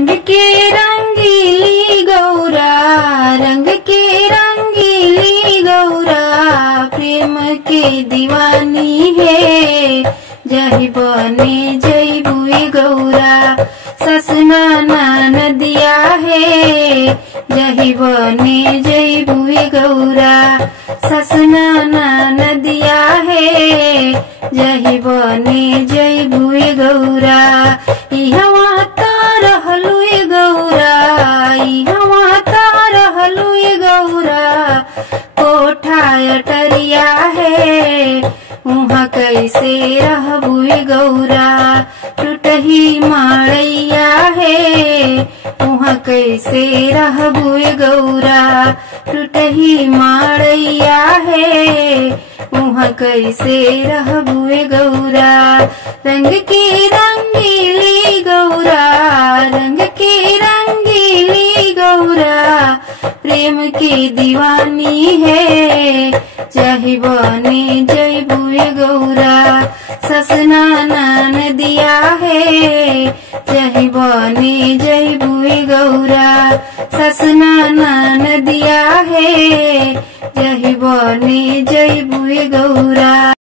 रंग के रंगीली गौरा, रंग के रंगीली गौरा, प्रेम के दीवानी है। जही बने जय बुए गौरा, ससुना नदिया है। जही बने जय बुए गौरा, ससुना नदिया है। जही बने जय बुए गौरा, इहवा रहलु गौरा, इहवा रहलु गौरा, कोठा अटरिया है। उहाँ कैसे रहबु गौरा, टूटही माड़ैया है। उहाँ कैसे रहबु गौरा, टूटही माड़ैया है। उहाँ कैसे रहबु गौरा, रंग की रंगीली गौरा, रंग की रंगीली गौरा, प्रेम की दीवानी है। जही बने जय बुए गौरा, ससुना नदिया है। जही बने जय बुए गौरा, ससुना नदिया है। जही बने जय बुए गौरा।